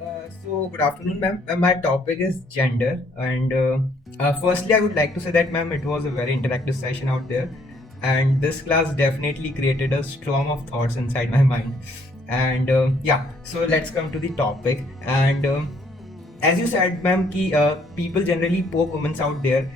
So good afternoon, ma'am. My topic is gender, and firstly, I would like to say that, ma'am, it was a very interactive session out there, and this class definitely created a storm of thoughts inside my mind. And yeah, so let's come to the topic. And as you said, ma'am, कि people generally poke women out there,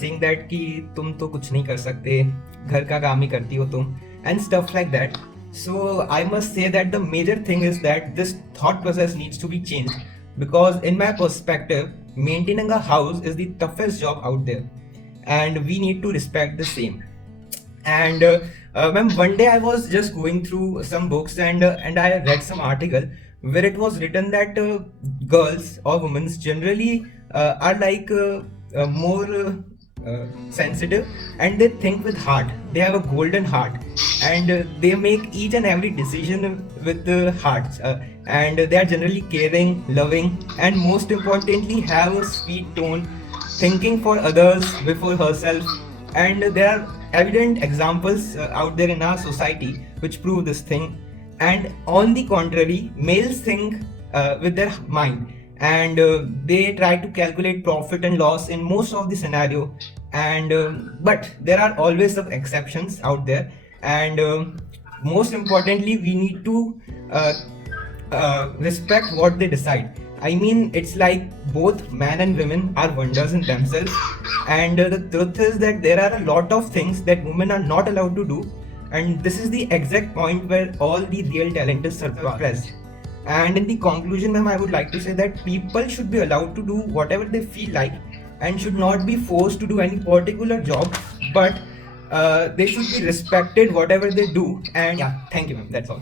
saying that कि तुम तो कुछ नहीं कर सकते, घर का काम ही करती हो तुम, and stuff like that. So I must say that the major thing is that this thought process needs to be changed because in my perspective, maintaining a house is the toughest job out there and we need to respect the same. And ma'am, one day I was just going through some books and I read some article where it was written that girls or women generally are like more sensitive and they think with heart. They have a golden heart and they make each and every decision with the hearts. And they are generally caring, loving, and most importantly have a sweet tone, thinking for others before herself. And there are evident examples out there in our society which prove this thing. And on the contrary, males think with their mind and they try to calculate profit and loss in most of the scenario. And but there are always some exceptions out there. And most importantly, we need to respect what they decide. I mean, it's like both men and women are wonders in themselves. And the truth is that there are a lot of things that women are not allowed to do. And this is the exact point where all the real talent is suppressed. And in the conclusion, ma'am, I would like to say that people should be allowed to do whatever they feel like and should not be forced to do any particular job, but they should be respected whatever they do. And yeah, thank you, ma'am. That's all.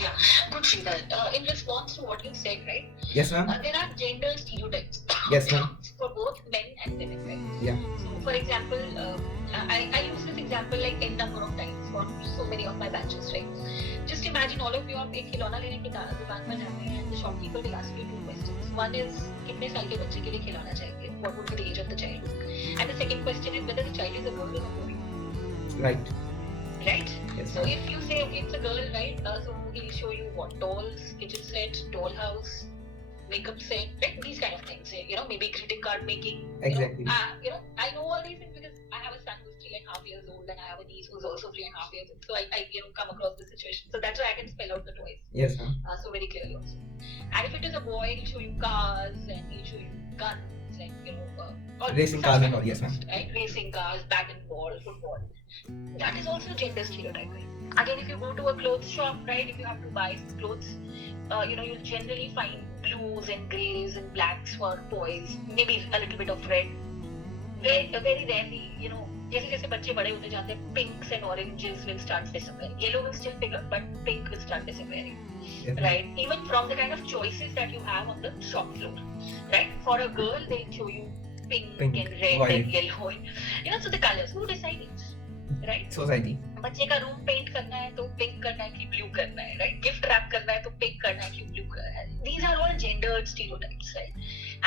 Yeah, good Sridhar. In response to what you said, right? Yes, ma'am. There are gender stereotypes. Yes, ma'am. For both men and women, right? Yeah. So, for example, I use this example like n number of times for so many of my batches, right? Just imagine all of you आप एक खिलौना लेने की दुकान पर जाते हैं and the shopkeeper will ask you two questions. One is कितने साल के बच्चे के लिए खिलौना चाहिए? What would be the age of the child? And the second question is whether the child is a girl or a boy. Right. Right? Yes, so ma'am. if you say okay, it's a girl, right? So he'll show you what dolls, kitchen set, doll house, makeup set, right? These kind of things. You know, maybe greeting card making. Exactly. I know all these things because I have a son who's 3.5 years old and I have a niece who's also 3.5 years old. So I come across this situation. So that's why I can spell out the toys. Yes, ma'am. So very clearly also. And if it is a boy, he'll show you cars and he'll show you guns and all Racing cars and all. Yes, ma'am. Right? Racing cars, bat and ball, football. That is also gender stereotyping. Again, if you go to a clothes shop, right, if you have to buy clothes, you'll generally find blues and greys and blacks for boys, maybe a little bit of red. Very rarely, जैसे जैसे बच्चे बड़े होते जाते हैं, pinks and oranges will start disappearing. Yellow will still figure, but pink will start disappearing. Yes, right? Even from the kind of choices that you have on the shop floor, right? For a girl, they show you pink and red white. and yellow. So the colors, who decides? Right? Society. बच्चे का room paint करना है तो pink करना है कि blue करना है, राइट? गिफ्ट रैप करना है तो पिंक करना है कि ब्लू करना है. These are all gendered stereotypes, right?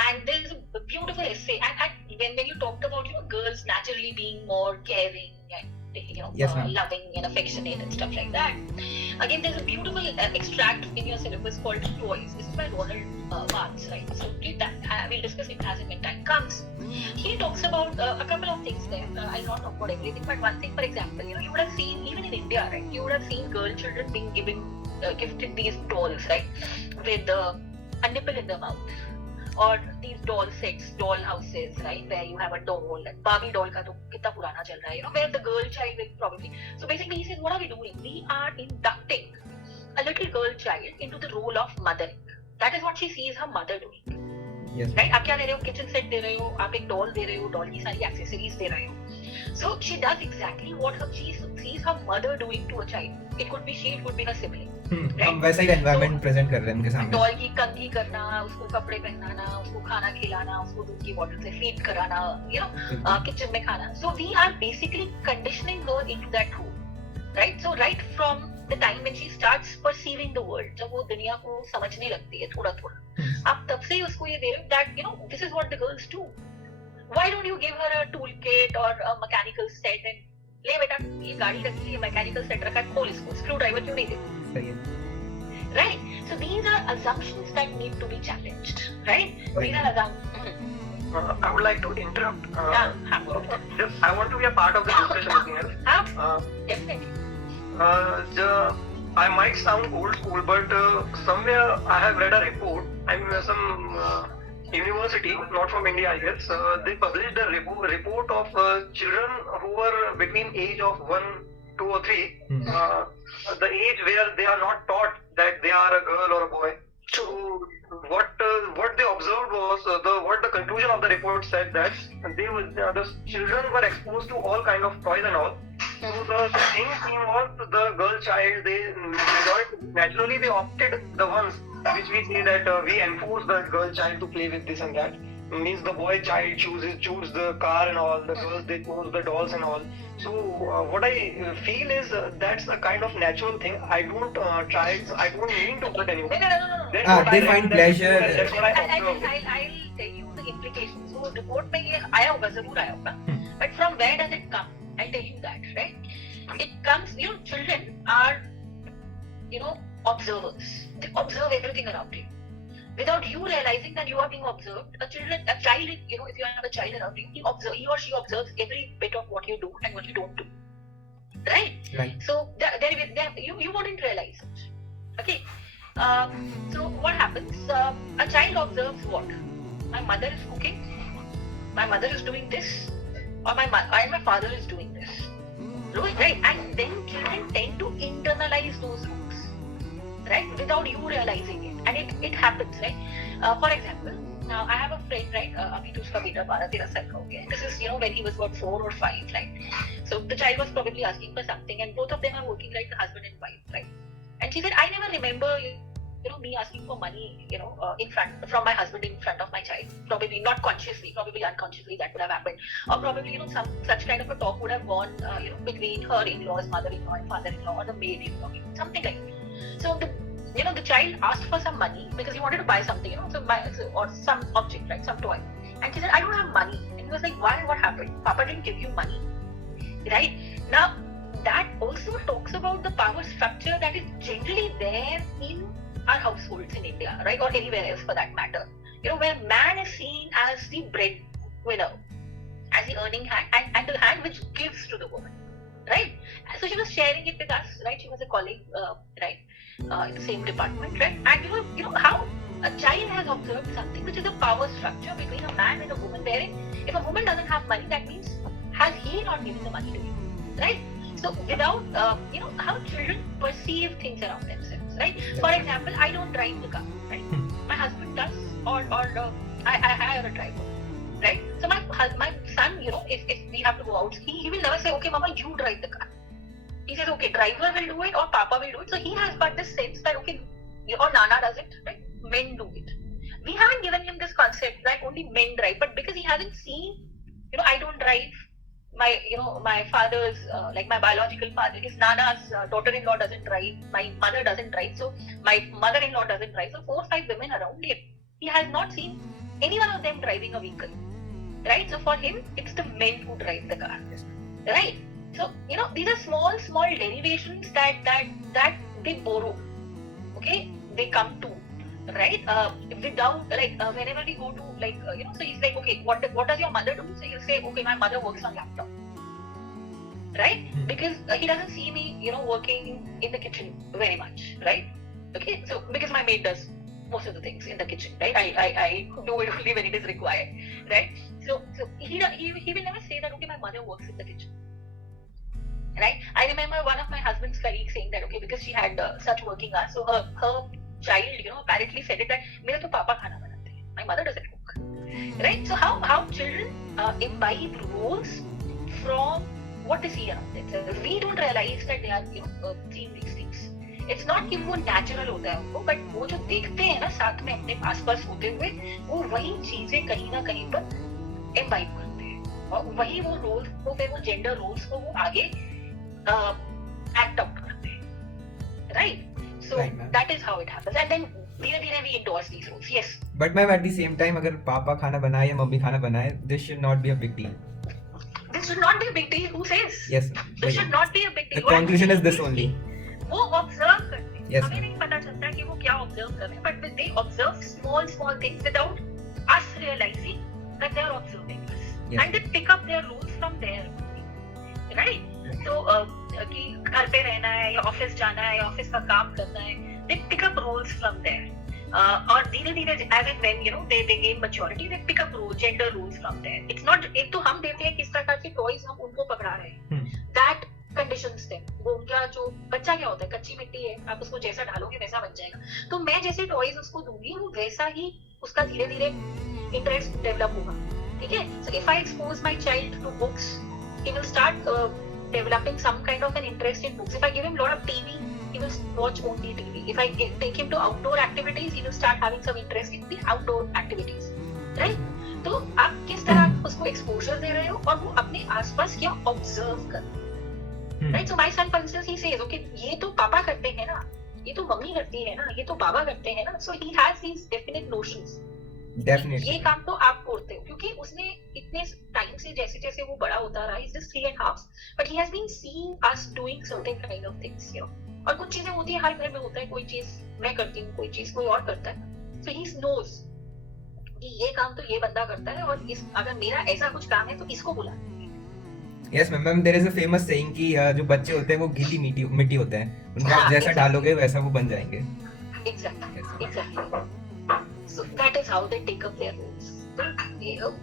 And there is a beautiful essay. And when you talked about girls naturally being more caring and Yes, loving and affectionate and stuff like that. Again, there's a beautiful extract in your syllabus called Toys. This is by Ronald Barthes, right? So read that. We'll discuss it as and when time comes. He talks about a couple of things there. I'll not talk about everything, but one thing, for example, you would have seen, even in India, right? You would have seen girl children being gifted these dolls, right? With a nipple in the mouth. Or these doll sets, doll houses, right? Where you have a doll, and Barbie doll ka to kitna purana chal raha hai, where the girl child will probably. So basically, he says, what are we doing? We are inducting a little girl child into the role of mothering. That is what she sees her mother doing. Yes. Right? आप क्या दे रहे हो? Kitchen set दे रहे हो, आप एक doll दे रहे हो, doll की सारी accessories दे रहे हो. So she does exactly what she sees her mother doing to a child. It could be she, it could be her sibling. हम वैसा ही environment present कर रहे हैं उनके सामने. डॉल की कंघी करना, उसको कपड़े पहनाना, उसको खाना खिलाना, उसको दूध की बोतल से फीड कराना, किचन में खाना. So we are basically conditioning her into that role, right? So right from the time when she starts perceiving the world, जब वो दुनिया को समझने लगती है थोड़ा थोड़ा, आप तब से ही उसको ये दे रहे हो that this is what the girls do. Why don't you give her a toolkit or a mechanical set and ले बेटा ये गाड़ी रखी है, मैकेनिकल सेट रखा है, खोल इसको, स्क्रू ड्राइवर क्यों नहीं दे? right? So these are assumptions that need to be challenged, right? These are assumptions. I would like to interrupt. Yeah. I want to be a part of the discussion. Nothing else. Definitely. I might sound old school, but somewhere I have read a report. I mean, some university, not from India, I guess. They published a report of children who were between age of 1, 2 or 3, the age where they are not taught that they are a girl or a boy. So what they observed was what the conclusion of the report said that the children were exposed to all kind of toys and all. So the thing was the girl child, naturally they opted the ones which we say that we enforce the girl child to play with this and that. Means the boy child choose the car and all, the girls they choose the dolls and all. So what I feel is that's a kind of natural thing. I don't I don't mean to hurt anyone. No. They find pleasure. That's what I I'll observed. tell you the implications. So report में ये आया होगा, जरूर आया होगा. But from where does it come? I'll tell you that, right? It comes, children are, observers. They observe everything around you. Without you realizing that you are being observed, a child, if you have a child around you, he or she observes every bit of what you do and what you don't do. Right? Right. So you wouldn't realize it. Okay. So what happens? A child observes what? My mother is cooking. My mother is doing this, or my father is doing this. Right? And then children tend to internalize those rules, right? Without you realizing it, and it happens, right? For example, now I have a friend, right? Abhi to uska beta 12-13 saal ka ho gaya. This is when he was about 4 or 5, right? So the child was probably asking for something, and both of them are working like the husband and wife, right? And she said, I never remember me asking for money, from my husband in front of my child. Probably not consciously, probably unconsciously that would have happened. Or probably, some such kind of a talk would have gone, between her in-laws, mother-in-law and father-in-law, or the maid-in-law, something like that. So the child asked for some money because he wanted to buy something, or some object, right, some toy. And she said, I don't have money. And he was like, why? What happened? Papa didn't give you money, right? Now, that also talks about the power structure that is generally there in our households in India, right, or anywhere else for that matter. Where man is seen as the breadwinner, as the earning hand, and the hand which gives to the woman, right? So she was sharing it with us, right? She was a colleague, right, in the same department, right? And how a child has observed something which is a power structure between a man and a woman, wherein if a woman doesn't have money, that means has he not given the money to you, right? So without, how children perceive things around themselves, right? For example, I don't drive the car, right? My husband does, or I hire a driver, right? So my son, if we have to go out, he will never say, okay, mama, you drive the car. He says, okay, driver will do it or papa will do it. So he has got this sense that, okay, or Nana does it, right? Men do it. We haven't given him this concept, right? Only men drive, but because he hasn't seen, I don't drive. My father's, like my biological father, his Nana's daughter-in-law doesn't drive, my mother doesn't drive, so my mother-in-law doesn't drive, so 4 or 5 women around him. He has not seen any one of them driving a vehicle, right? So for him, it's the men who drive the car, right? So, these are small derivations that they borrow, okay? They come to, right? Without, whenever we go to, so he's like, okay, what does your mother do? So he'll say, okay, my mother works on laptop, right? Because he doesn't see me, working in the kitchen very much, right? Okay, so because my maid does most of the things in the kitchen, right? I do it only when it is required, right? So he will never say that, okay, my mother works in the kitchen, right? I remember one of my husband's colleagues saying that, okay, because she had such working hours, so her child, apparently said it that, "Mera to papa khana banate hain. My mother doesn't cook," right? So how children imbibe rules from what they see around themselves. We don't realize that they are, seeing these things. It's not कि वो natural होता है उनको, but वो जो देखते हैं ना साथ में अपने आसपास होते हुए, वो वही चीजें कहीं ना कहीं पर imbibe करते हैं, और वही वो roles को, फिर वो gender roles को वो आगे act out करते हैं, right? So right, that is how it happens, and then धीरे-धीरे we endorse these rules. Yes. But ma'am, at the same time, अगर पापा खाना बनाए या मम्मी खाना बनाए, this should not be a big deal. This should not be a big deal. Who says? Yes. This should not be a big deal. The conclusion is this only. वो observe करते हैं. Yes. हमें नहीं पता चलता कि वो observe कर रहे हैं, but they observe small things without us realizing that they are observing us. Yes. And they pick up their rules from there, right? So कि घर पे रहना है या ऑफिस जाना है या ऑफिस का काम करना है, they pick up rules from there. और धीरे धीरे as and when they gain maturity, they pick up rules, gender rules from there. It's not एक तो हम देते हैं किस प्रकार के टॉयज हम उनको पकड़ा रहे हैं, that conditions them. वो उनका जो बच्चा क्या होता है, कच्ची मिट्टी है, आप उसको जैसा डालोगे वैसा बन जाएगा. तो मैं जैसे टॉयज उसको दूंगी वो वैसा ही उसका धीरे धीरे इंटरेस्ट डेवलप होगा. ठीक है. So if I expose my child to books, he will start developing some kind of an interest in books. If I give him a lot of TV, he will watch only TV. If I take him to outdoor activities, he will start having some interest in the outdoor activities, right? तो आप किस तरह उसको exposure दे रहे हो और वो अपने आसपास क्या ऑब्जर्व कर, right? So my son, for instance, he says, okay, ये तो पापा करते हैं ना, ये तो मम्मी करती है ना, ये तो बाबा करते हैं ना. So he has these definite notions. Definitely. ये काम तो आप करते हो क्योंकि उसने इतने टाइम से जैसे जैसे वो बड़ा होता रहा, he's just 3.5, but he has been seeing us doing certain kind of things, और कुछ चीजें होती है, हर घर में होता है, कोई चीज मैं करती हूँ, कोई चीज कोई और करता है. So he knows कि ये काम तो ये बंदा करता है और अगर मेरा ऐसा कुछ काम है तो इसको बुला. Yes, ma'am. There is a famous saying कि जो बच्चे होते हैं वो गीली मिट्टी होते हैं, उनको आप जैसा डालोगे वैसा वो बन जाएंगे. Exactly. So that is how they take up their roles.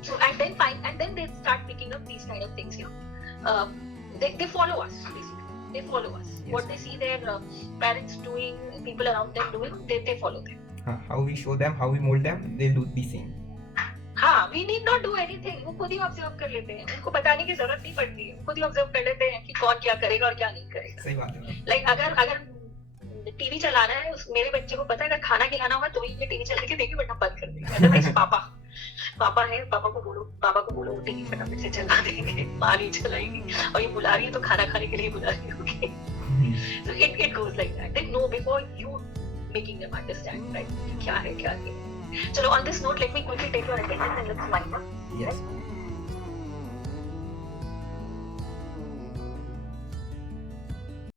So and then they start picking up these kind of things. They follow us basically. They follow us. Yes. What they see their parents doing, people around them doing, they follow them. How we show them, how we mold them, they'll do the same. हाँ, we need not do anything. वो खुद ही observe कर लेते हैं, उनको बताने की जरूरत नहीं पड़ती है, खुद ही ऑब्जर्व कर लेते हैं कि कौन क्या करेगा और क्या नहीं करेगा. सही बात है. Like अगर टीवी चलाना है, मेरे बच्चे को पता है अगर खाना खिलाना होगा तो ये टीवी चला के देखिए वरना बंद कर देंगे. अदरवाइज पापा है, पापा को बोलो टीवी फटाफट से चला देंगे, माँ नहीं चलाएंगी और ये बुला रही है तो खाना खाने के लिए बुला रही है. Okay? So it goes like that. They know before you making them understand, right? क्या है क्या नहीं. चलो, on this note, let me quickly take your attendance and let's wind up. Yes.